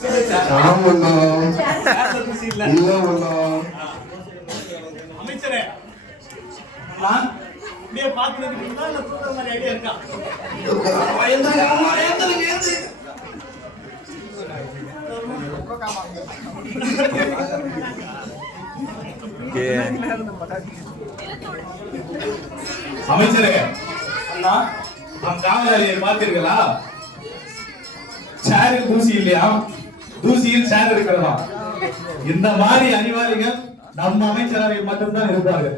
அமைச்சரே ஐடியா இருக்கா? அமைச்சரே அண்ணா நம் காவலாளியை பார்த்தீர்களா? சேரில் தூசி இல்லையா, தூசியில் சேர் இருக்கிறதா? இந்த மாதிரி அறிவாளிகள் நம்ம அமைச்சரவையில் மட்டும்தான் இருப்பார்கள்.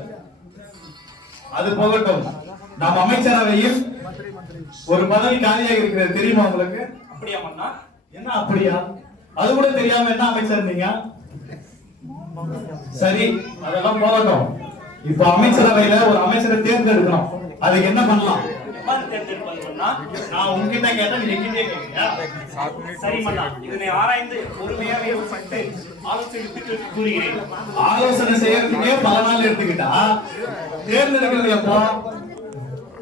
அது போகட்டும், நம்ம அமைச்சரவையில் ஒரு பதவி காலியாக இருக்கிறது தெரியுமா உங்களுக்கு? அப்படியா மன்னா? என்ன அப்படியா? அது கூட தெரியாம என்ன அமைச்சர் நீங்க? சரி, அதெல்லாம் போகட்டும். இப்ப அமைச்சரவையில ஒரு அமைச்சரை தேர்ந்தெடுக்கணும். அதுக்கு என்ன பண்ணலாம்? நான் உங்ககிட்ட கேட்டா நீங்க எங்கிட்டே கேட்கிறீங்க. சரி மன்னா, இதனை ஆராய்ந்து பொறுமையாக யோசித்து ஆலோசனை கூறுகிறேன். ஆலோசனை செய்யறதுக்கே பல நாள் எடுத்துக்கிட்டா தேர்ந்தெடுக்கிறது எப்போ?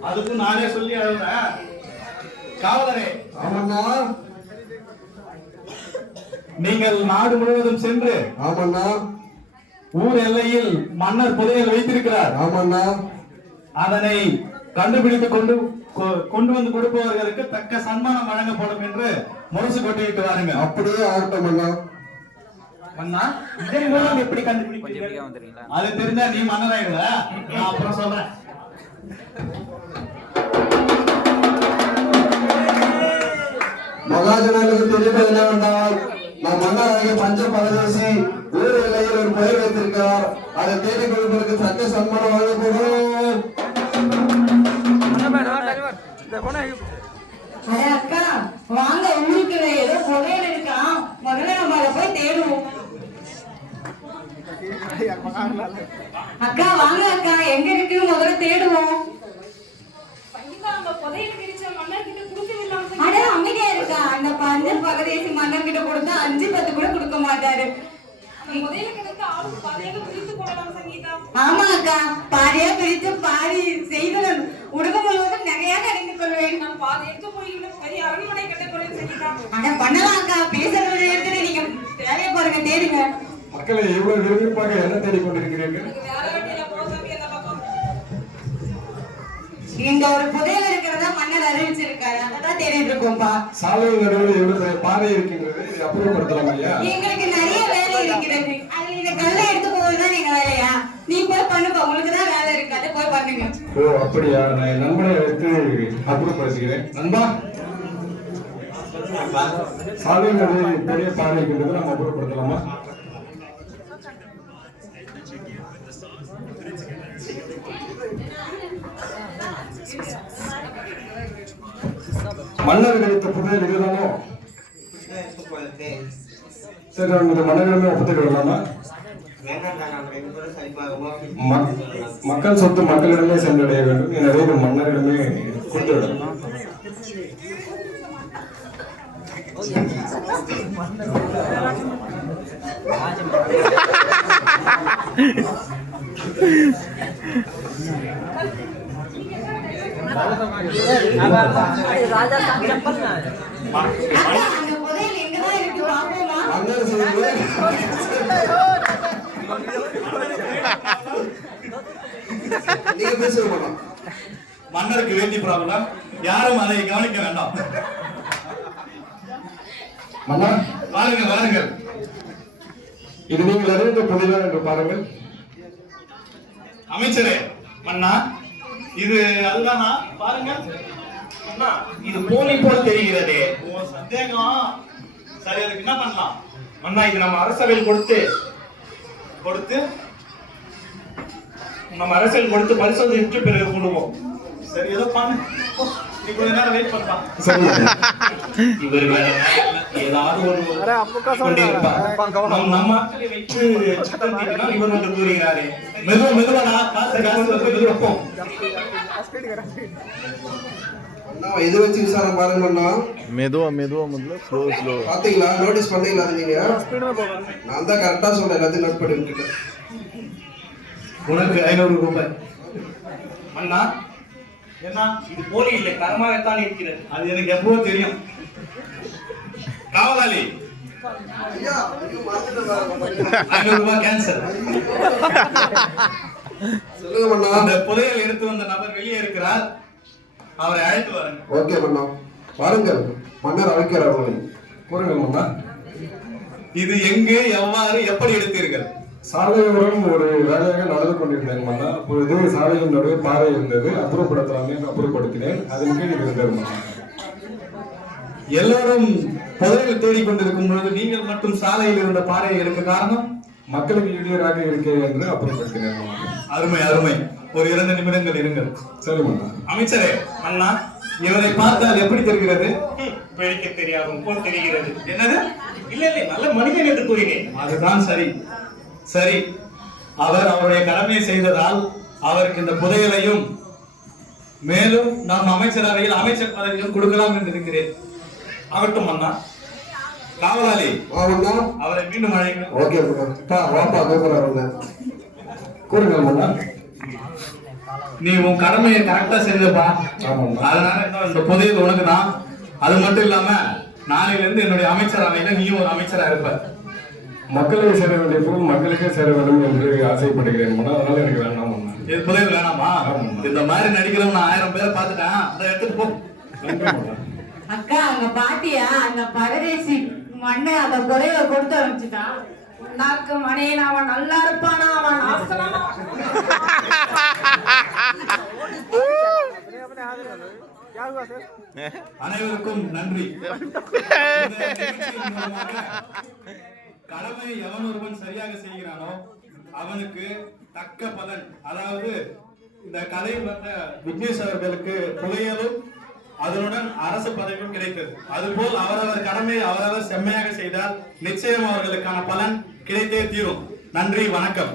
அதுக்கும் நானே சொல்லி அழுறேன். காவலரே, ஆமண்ணா, நீங்கள் நாடு முழுவதும் சென்று ஆமண்ணா, ஊர் எல்லையில் மன்னர் புதையல் வைத்திருக்கிறார். ஆமண்ணா, அதனை கண்டுபிடித்து கொண்டு வந்து கொடுப்பவர்களுக்கு தக்க சன்மானம் வழங்கப்படும் என்று முரசு கொட்டிவிட்டு வாருங்க. அப்படியே ஆகட்டும் அண்ணா. அண்ணா, இதன் மூலம் எப்படி கண்டுபிடிப்பீங்க? அது தெரிஞ்சா நீ மன்னர் ஆயிடுவ. நான் அப்புறம் சொல்றேன். மகாஜனங்களுக்கு தெரிவது என்னவென்றால், நம் மன்னராகிய பஞ்ச பரதேசி ஊர் எல்லையில் ஒரு பயிர் வைத்திருக்கிறார். அதை தேடிக் கொள்வதற்கு தக்க சன்மானம் வழங்கப்படும். அக்கா வாங்க, ஊருக்கு ஏதோ புதையல் இருக்கான், முதல்ல நம்ம அதை போய் தேடுவோம். அக்கா வாங்க அக்கா, எங்க இருக்கு முதல்ல தேடுவோம். அட அமைதியா இருக்கா, அந்த பஞ்ச பரதேசி மன்னர் கிட்ட கொடுத்தா 5-10 கூட கொடுக்க மாட்டாரு. ஆமா அக்கா, பாரியா பிரித்து பாரி செய்து உடம்பு முழுவதும் நகையாக அடைந்து கொள்வேன். அட பண்ணலாம் அக்கா, பேசுறது நேரத்துல நீங்க வேலையை பாருங்க, தேடுங்க. மக்களை எவ்வளவு விரும்பிப்பாக என்ன தேடிக்கொண்டிருக்கிறீர்கள்? இங்க ஒரு புதையல் இருக்கிறதா மன்னர் அறிவிச்சிருக்காரு, அதான் தேடிட்டு இருக்கோம்பா. சாலை நடுவில் எவ்வளவு பாதை இருக்கின்றது, இதை அப்புறப்படுத்தலாம் ஐயா. எங்களுக்கு நிறைய வேலை இருக்கிறது, அது இந்த கல்லை எடுத்து போவதுதான் எங்க வேலையா? நீ போய் பண்ணுப்பா, உங்களுக்கு தான் வேலை இருக்கு, அதை போய் பண்ணுங்க. ஓ அப்படியா, நான் என் நண்பனை எடுத்து அப்புறப்படுத்துகிறேன். நண்பா, சாலை நடுவில் பெரிய பாதை இருக்கின்றது, நம்ம அப்புறப்படுத்தலாமா? மன்னர் கிடைத்த புதையல் இதுதானோ? சரி, அவங்க மன்னர்களிடமே ஒப்பந்தம் விடலாமா? மக்கள் சொத்து மக்களிடமே சென்றடைய வேண்டும். எனவே மன்னரிடமே கொடுத்து விடலாம். மன்னருக்கு வேண்டி ப்ராப்ளம், யாரும் அதை கவனிக்க வேண்டாம். மன்னர் வாருங்கள் வாருங்கள், இது நீங்கள் அறிந்த புதையல் என்று பாருங்கள். அமைச்சரே, மன்னா இது அதுதானா? பாருங்கள் அண்ணா, இது போலி போல் தெரிகிறதே. சந்தேகம். சரி, அதுக்கு என்ன பண்ணலாம்? அண்ணா, இது நம்ம அரசவையில் கொடுத்து நம்ம அரசியல் கொடுத்து பரிசோதனைக்கு பிறகு கொடுவோம். சரி, ஏதோ பண்ணு, நீ கொஞ்ச நேரம் வெயிட் பண்ணலாம். இவர் ஏதாவது ஒரு நம்ம மக்களை வைத்து சட்டம் தீட்டினால் இவர் ஒன்று கூறுகிறாரே. மெதுவாடா, இது வச்சு விசாரணை பாருங்கண்ணா. மெதுவா मतलब ஸ்லோ பாத்தீங்களா? நோட்டீஸ் பண்ணீங்களா? நீங்க நான் தான் கரெக்டா சொல்றேன், எல்லாத்தையும் நோட் பண்ணி விட்டுட்டேன். உனக்கு 500 ரூபாய். அண்ணா, என்ன இது போலி இல்லை, கரமாகத்தான் இருக்கிறது. அது எனக்கு எப்பவோ தெரியும். காவலாளி, ஐயா, நீங்க மறந்துட்டு பாருங்க. 500 ரூபாய் கேன்சல். சொல்லுங்க மன்னா. அந்த புதையல் எடுத்து வந்த நபர் வெளியே இருக்கிறார், அவரை அழைத்து வாருங்க. ஓகே மன்னா, வாருங்கள். மன்னர் அழைக்கிறார் உங்களை. கூறுங்கள் மன்னா. இது எங்கு, எவ்வாறு, எப்படி எடுத்தீர்கள்? சாலையோரம் ஒரு வேலையாக நடந்து கொண்டிருந்தேன் மன்னா. அப்பொழுது சாலையின் நடுவே பாறை இருந்தது. அப்புறப்படுத்தலாமே அப்புறப்படுத்தினேன். அதன் கீழ் இருந்தது மன்னா. எல்லாரும் புதையல் தேடிக்கொண்டிருக்கும் பொழுது நீங்கள் மட்டும் சாலையில் இருந்த பாறையை எடுக்க காரணம்? மக்களுக்கு இடையூறாக இருக்கேன் என்று அப்புறப்படுத்தினேன் மன்னா. அருமை அருமை. ஒரு 2 நிமிடங்கள் இருங்கள். சரி மன்னா. அமைச்சரே, அண்ணா, இவரை பார்த்தால் எப்படி தெரிகிறது? பிழைக்க தெரியாதும் போல் தெரிகிறது. என்னது? இல்ல இல்ல, நல்ல மனிதன் என்று கூறினேன். அதுதான் சரி. சரி, அவர் அவருடைய கடமையை செய்ததால் அவருக்கு இந்த புதையலையும் மேலும் நாம் அமைச்சரவையில் அமைச்சர் பதவியும் கொடுக்கலாம் என்று இருக்கிறேன். ஆகட்டும் அண்ணா. காவலாளி, வா மன்னா. அவரை மீண்டும் அழைங்க. ஓகே மன்னா. பா, வாப்பா கூப்பிடுறாரு உன்னை. கூறுங்கள் மன்னா. நீ உன் கடமையை கரெக்டா செஞ்சப்பா. ஆமாம். அதனால இந்த புதையல் உனக்கு தான். அது மட்டும் இல்லாம நாளையில இருந்து என்னுடைய அமைச்சரவையில நீயும் ஒரு அமைச்சரா இருப்ப. மக்களுக்கு சேர வேண்டிய பொருள் மக்களுக்கே சேர வேண்டும் என்று ஆசைப்படுகிறேன் மன்னா. அதனால எனக்கு வேண்டாம் மன்னா. இது புதையல் வேணாமா? ஆமாம். இந்த மாதிரி நடிக்கிறவன் நான் 1000 பேரை பார்த்துட்டேன். அதை எடுத்துட்டு போ. நன்றி மன்னா. அக்கா அங்க பாத்தியா, அந்த பரதேசி மண்ணை அந்த புதையலை கொடுத்து அனுப்பிச்சுட்டான். நாக்கு மணியன் அவன் நல்லா இருப்பானா, அவன் ஆசனமா. அனைவருக்கும் நன்றி. இந்த நிகழ்ச்சியின் மூலமாக கடமை எவன் ஒருவன் சரியாக செய்கிறானோ அவனுக்கு தக்க பலன், அதாவது இந்த கதையில் வந்த விக்னேஷ் அவர்களுக்கு புதையலும் அதனுடன் அரசு பதவியும் கிடைத்தது. அதுபோல் அவரவர் கடமையை அவரவர் செம்மையாக செய்தால் நிச்சயம் அவர்களுக்கான பலன் கிடைத்தே தீரும். நன்றி, வணக்கம்.